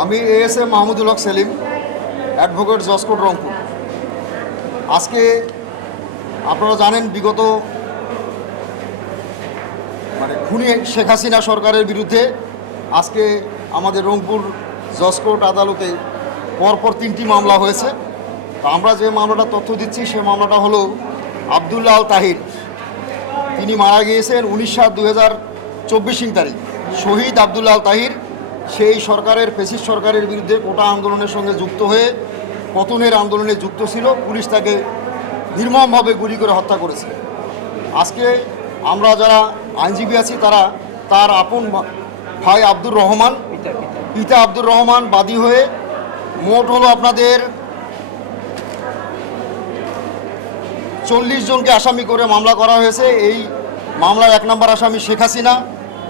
আমি A S M Mahmudul Haque Selim, advocate জসকোট Rangpur. আজকে আপনারা জানেন বিগত মানে খুনি শেখ হাসিনা সরকারের বিরুদ্ধে আজকে আমাদের রংপুর জসকোট আদালতে পরপর তিনটি মামলা হয়েছে। আমরা যে মামলাটা তথ্য দিচ্ছি, সে মামলাটা হলো আবদুল্লাহ আল তাহির। তিনি মারা গিয়েছেন উনিশ সাত দু হাজার চব্বিশ তারিখ। শহীদ আবদুল্লাহ আল তাহির সেই সরকারের ফেসিস সরকারের বিরুদ্ধে কোটা আন্দোলনের সঙ্গে যুক্ত হয়ে পতনের আন্দোলনে যুক্ত ছিল। পুলিশ তাকে নির্মমভাবে গুলি করে হত্যা করেছে। আজকে আমরা যারা আইনজীবী আছি তারা তার আপন ভাই আব্দুর রহমান পিতা আব্দুর রহমান বাদী হয়ে মোট হলো আপনাদের চল্লিশ জনকে আসামি করে মামলা করা হয়েছে। এই মামলার এক নম্বর আসামি শেখ হাসিনা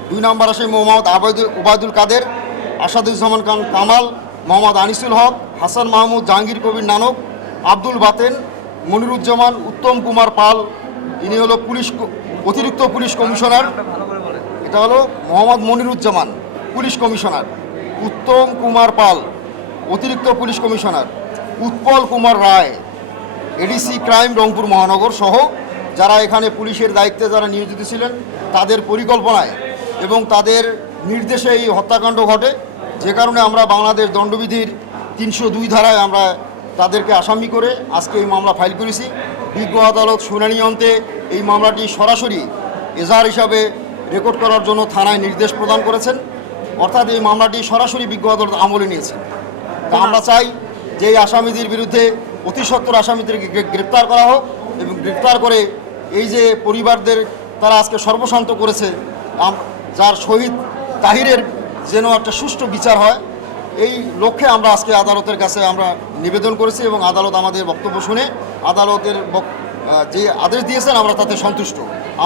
দুই নম্বর আসামি মোহাম্মদ আবায়দুল উবায়দুল কাদের। আসাদুজ্জামান খান কামাল, মোহাম্মদ আনিসুল হক, হাসান মাহমুদ, জাহাঙ্গীর কবির নানক, আব্দুল বাতেন, মনিরুজ্জামান, উত্তম কুমার পাল, ইনি হলো পুলিশ অতিরিক্ত পুলিশ কমিশনার। এটা হলো মোহাম্মদ মনিরুজ্জামান, পুলিশ কমিশনার। উত্তম কুমার পাল, অতিরিক্ত police commissioner. Utpal Kumar Roy, ADC crime Rangpur মহানগর সহ যারা এখানে পুলিশের দায়িত্বে যারা নিয়োজিত ছিলেন, তাদের পরিকল্পনায় এবং তাদের নির্দেশে এই হত্যাকাণ্ড ঘটে। যে কারণে আমরা বাংলাদেশ দণ্ডবিধির তিনশো দুই ধারায় আমরা তাদেরকে আসামি করে আজকে এই মামলা ফাইল করেছি। বিজ্ঞ আদালত শুনানি অন্তে এই মামলাটি সরাসরি এজাহার হিসাবে রেকর্ড করার জন্য থানায় নির্দেশ প্রদান করেছেন। অর্থাৎ এই মামলাটি সরাসরি বিজ্ঞ আদালত আমলে নিয়েছে তা আমরা চাই যে এই আসামিদের বিরুদ্ধে অতি সত্তর আসামিদেরকে গ্রেপ্তার করা হোক এবং গ্রেপ্তার করে এই যে পরিবারদের তারা আজকে সর্বশান্ত করেছে যার শহীদ তাহিরের যেন একটা সুষ্ঠু বিচার হয়। এই লক্ষ্যে আমরা আজকে আদালতের কাছে আমরা নিবেদন করেছি এবং আদালত আমাদের বক্তব্য শুনে আদালতের যে আদেশ দিয়েছেন আমরা তাতে সন্তুষ্ট।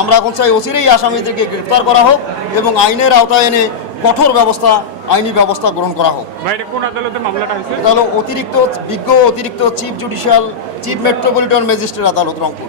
আমরা এখন চাই অচিরেই আসামিদেরকে গ্রেপ্তার করা হোক এবং আইনের আওতায় এনে কঠোর ব্যবস্থা আইনি ব্যবস্থা গ্রহণ করা হোক। অতিরিক্ত বিজ্ঞ অতিরিক্ত chief judicial chief metropolitan magistrate আদালত রংপুর।